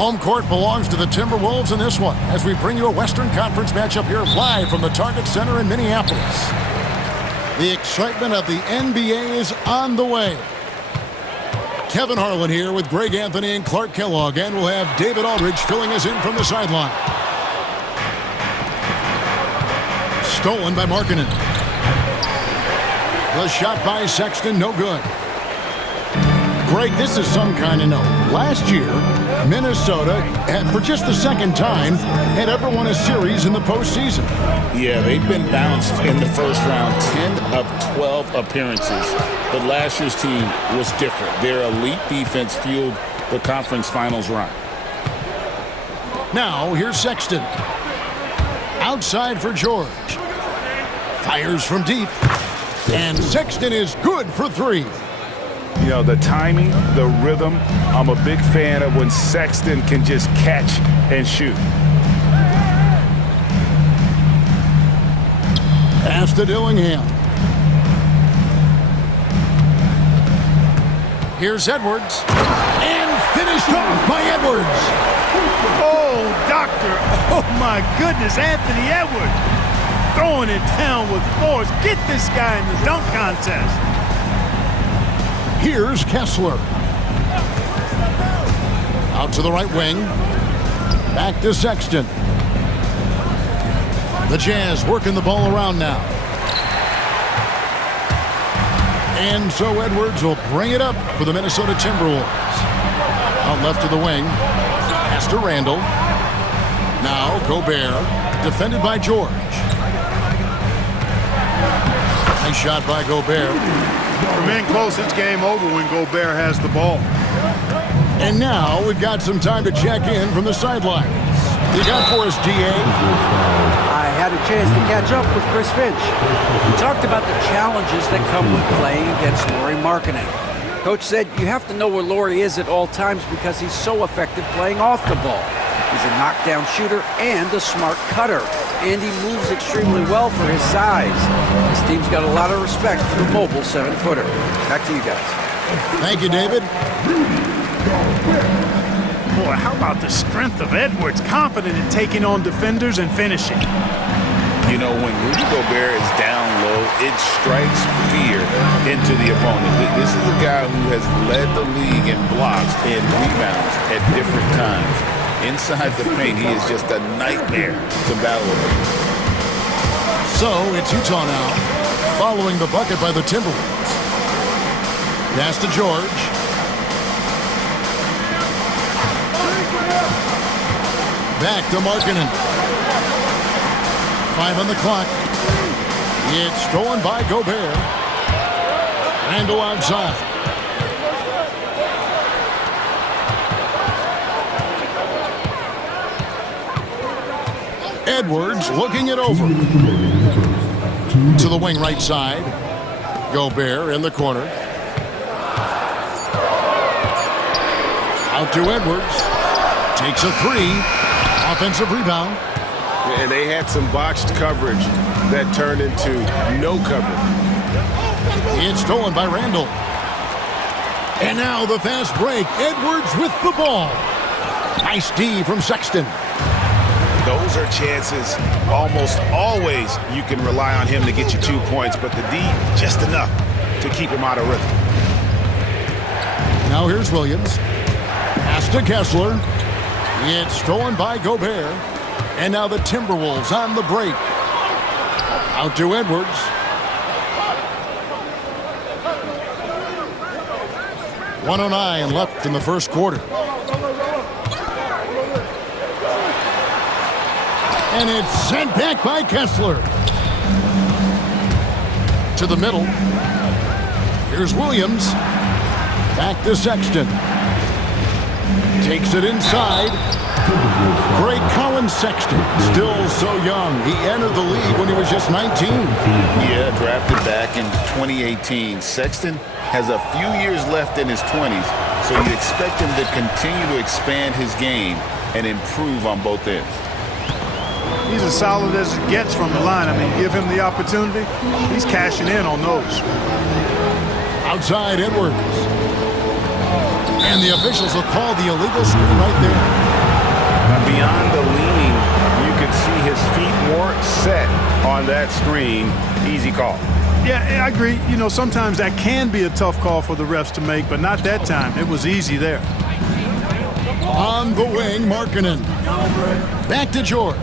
Home court belongs to the Timberwolves in this one as we bring you a Western Conference matchup here live from the Target Center in Minneapolis. The excitement of the NBA is on the way. Kevin Harlan here with Greg Anthony and Clark Kellogg, and we'll have David Aldridge filling us in from the sideline. Stolen by Markkanen. The shot by Sexton, no good. Greg, this is some kind of note. Last year, Minnesota, for just the second time, had ever won a series in the postseason. Yeah, they've been bounced in the first round 10 of 12 appearances. But last year's team was different. Their elite defense fueled the conference finals run. Now, here's Sexton. Outside for George. Fires from deep. And Sexton is good for three. You know, the timing, the rhythm, I'm a big fan of when Sexton can just catch and shoot. Pass to Dillingham. Here's Edwards. And finished off by Edwards. Oh, doctor. Oh, my goodness, Anthony Edwards. Throwing it down with force. Get this guy in the dunk contest. Here's Kessler. Out to the right wing. Back to Sexton. The Jazz working the ball around now. And so Edwards will bring it up for the Minnesota Timberwolves. Out left to the wing. Pass to Randall. Now Gobert. Defended by George. Nice shot by Gobert. Remain close. It's game over when Gobert has the ball. And now we've got some time to check in from the sidelines. You got for us, D.A.? I had a chance to catch up with Chris Finch. He talked about the challenges that come with playing against Lauri Markkanen. Coach said you have to know where Lauri is at all times because he's so effective playing off the ball. He's a knockdown shooter and a smart cutter. And he moves extremely well for his size. His team's got a lot of respect for the mobile 7-footer. Back to you guys. Thank you, David. Boy, how about the strength of Edwards? Confident in taking on defenders and finishing. You know, when Rudy Gobert is down low, it strikes fear into the opponent. This is a guy who has led the league in blocks and rebounds at different times. Inside the paint, he is just a nightmare to battle with. So it's Utah now, following the bucket by the Timberwolves. Pass to George. Back to Markkanen. 5 on the clock. It's stolen by Gobert. Randall outside. Edwards looking it over. To the wing right side. Gobert in the corner. Out to Edwards. Takes a three. Offensive rebound. And they had some botched coverage that turned into no coverage. It's stolen by Randall. And now the fast break. Edwards with the ball. Nice D from Sexton. Those are chances almost always you can rely on him to get you 2 points, but the D just enough to keep him out of rhythm. Now here's Williams. Pass to Kessler. It's stolen by Gobert. And now the Timberwolves on the break. Out to Edwards. .109 left in the first quarter. And it's sent back by Kessler. To the middle. Here's Williams. Back to Sexton. Takes it inside. Great Colin Sexton. Still so young. He entered the league when he was just 19. Yeah, drafted back in 2018. Sexton has a few years left in his 20s, so you expect him to continue to expand his game and improve on both ends. He's as solid as it gets from the line. I mean, give him the opportunity. He's cashing in on those. Outside Edwards. And the officials will call the illegal screen right there. Beyond the leaning, you could see his feet weren't set on that screen. Easy call. Yeah, I agree. You know, sometimes that can be a tough call for the refs to make, but not that time. It was easy there. On the wing, Markkanen. Back to George.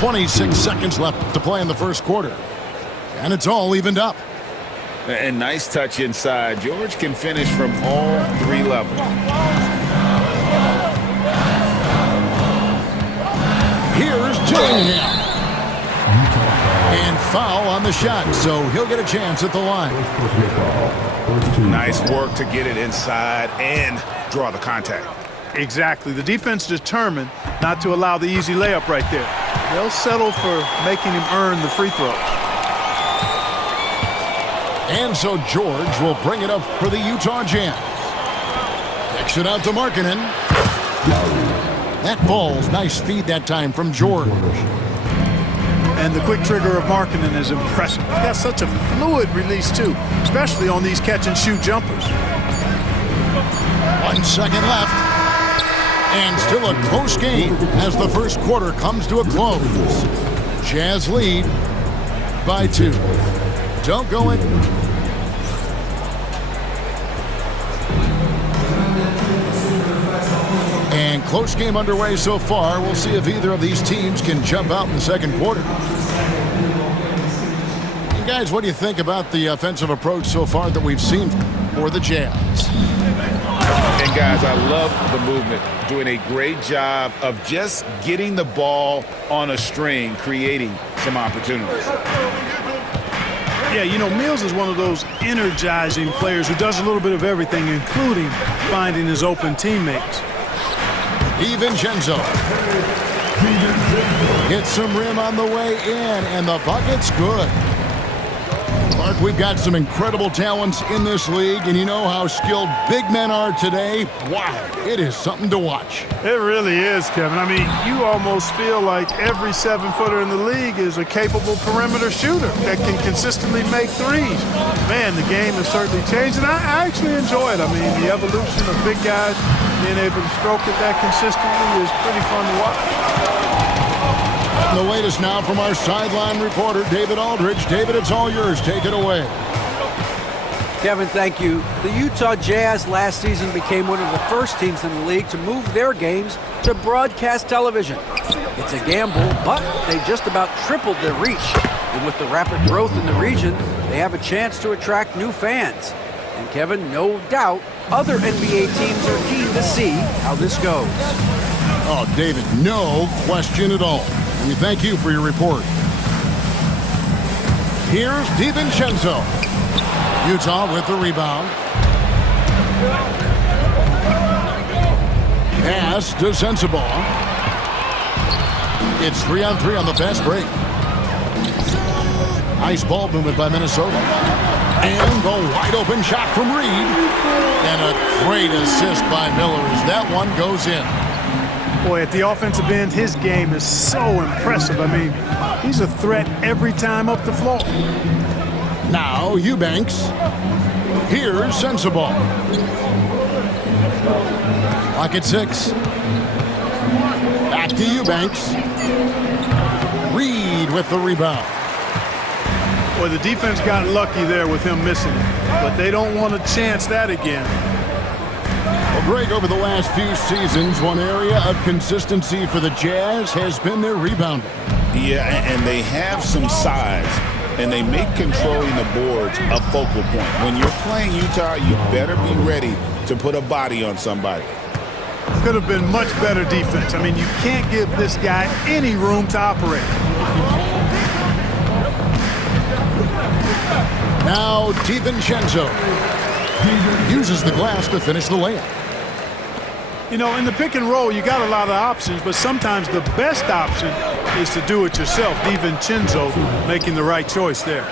"26 seconds left to play in the first quarter. And it's all evened up. And nice touch inside. George can finish from all three levels. Here's Dillingham. And foul on the shot, so he'll get a chance at the line. Nice work to get it inside and draw the contact. Exactly. The defense determined not to allow the easy layup right there. They'll settle for making him earn the free throw. And so George will bring it up for the Utah Jazz. Kicks it out to Markkanen. That ball's nice feed that time from George. And the quick trigger of Markkanen is impressive. He's got such a fluid release, too, especially on these catch-and-shoot jumpers. 1 second left. And still a close game as the first quarter comes to a close. Jazz lead by 2. Don't go in. And close game underway so far. We'll see if either of these teams can jump out in the second quarter. And guys, what do you think about the offensive approach so far that we've seen for the Jazz? And guys, I love the movement. Doing a great job of just getting the ball on a string, creating some opportunities. Yeah, you know, Mills is one of those energizing players who does a little bit of everything, including finding his open teammates. DiVincenzo gets some rim on the way in, and the bucket's good. Mark, we've got some incredible talents in this league, and you know how skilled big men are today. Wow, it is something to watch. It really is, Kevin. I mean, you almost feel like every 7-footer in the league is a capable perimeter shooter that can consistently make threes. Man, the game has certainly changed, and I actually enjoy it. I mean, the evolution of big guys being able to stroke it that consistently is pretty fun to watch. The latest now from our sideline reporter, David Aldridge. David, it's all yours. Take it away. Kevin, thank you. The Utah Jazz last season became one of the first teams in the league to move their games to broadcast television. It's a gamble, but they just about tripled their reach. And with the rapid growth in the region, they have a chance to attract new fans. And Kevin, no doubt, other NBA teams are keen to see how this goes. Oh, David, no question at all. We thank you for your report. Here's DiVincenzo. Utah with the rebound. Pass to Sensabaugh. It's 3-on-3 on the fast break. Nice ball movement by Minnesota. And the wide open shot from Reed. And a great assist by Miller as that one goes in. Boy, at the offensive end, his game is so impressive. I mean, he's a threat every time up the floor. Now, Eubanks. Here's Sensabaugh. Clock at 6. Back to Eubanks. Reed with the rebound. Boy, the defense got lucky there with him missing it, but they don't want to chance that again. Well, Greg, over the last few seasons, one area of consistency for the Jazz has been their rebounding. Yeah, and they have some size, and they make controlling the boards a focal point. When you're playing Utah, you better be ready to put a body on somebody. Could have been much better defense. I mean, you can't give this guy any room to operate. Now, DiVincenzo uses the glass to finish the layup. You know, in the pick and roll, you got a lot of options, but sometimes the best option is to do it yourself. DiVincenzo making the right choice there.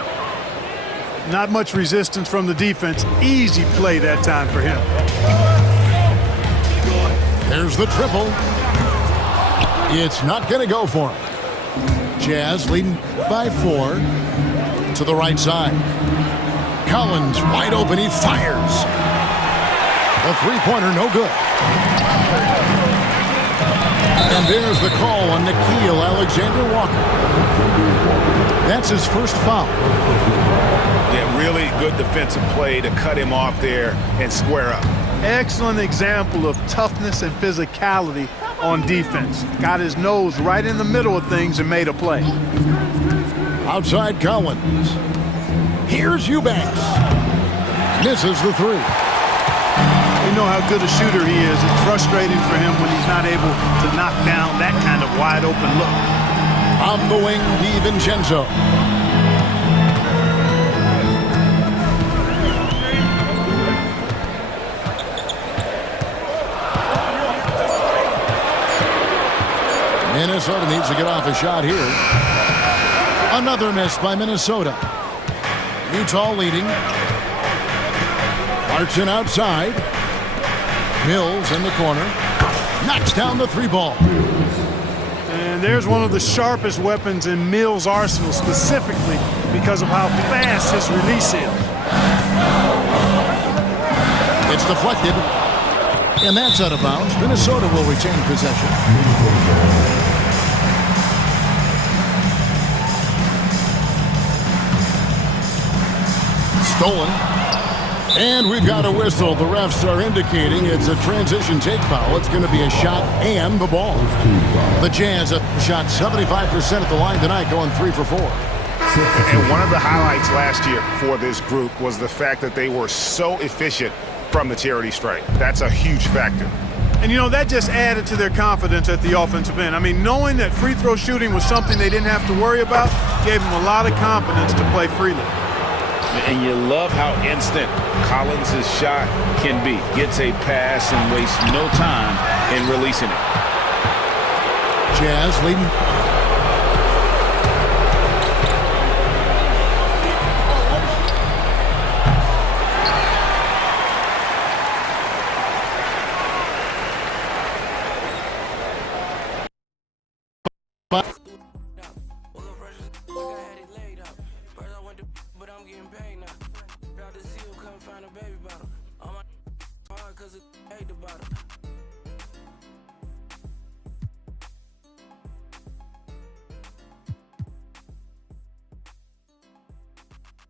Not much resistance from the defense. Easy play that time for him. There's the triple. It's not going to go for him. Jazz leading by 4 to the right side. Collins wide open. He fires. The three-pointer, no good. And there's the call on Nickeil Alexander-Walker. That's his first foul. Yeah, really good defensive play to cut him off there and square up. Excellent example of toughness and physicality on defense. Got his nose right in the middle of things and made a play. Outside Collins. Here's Eubanks. Misses the three. You know how good a shooter he is. It's frustrating for him when he's not able to knock down that kind of wide open look. On the wing, DiVincenzo. Minnesota needs to get off a shot here. Another miss by Minnesota. Utah leading. Clarkson outside. Mills in the corner. Knocks down the three ball. And there's one of the sharpest weapons in Mills' arsenal, specifically because of how fast his release is. It's deflected. And that's out of bounds. Minnesota will retain possession. Stolen. And we've got a whistle. The refs are indicating it's a transition take foul. It's going to be a shot and the ball. The Jazz have shot 75% at the line tonight, going 3 for 4. And one of the highlights last year for this group was the fact that they were so efficient from the charity stripe. That's a huge factor. And, you know, that just added to their confidence at the offensive end. I mean, knowing that free throw shooting was something they didn't have to worry about gave them a lot of confidence to play freely. And you love how instant Collins' shot can be. Gets a pass and wastes no time in releasing it. Jazz leading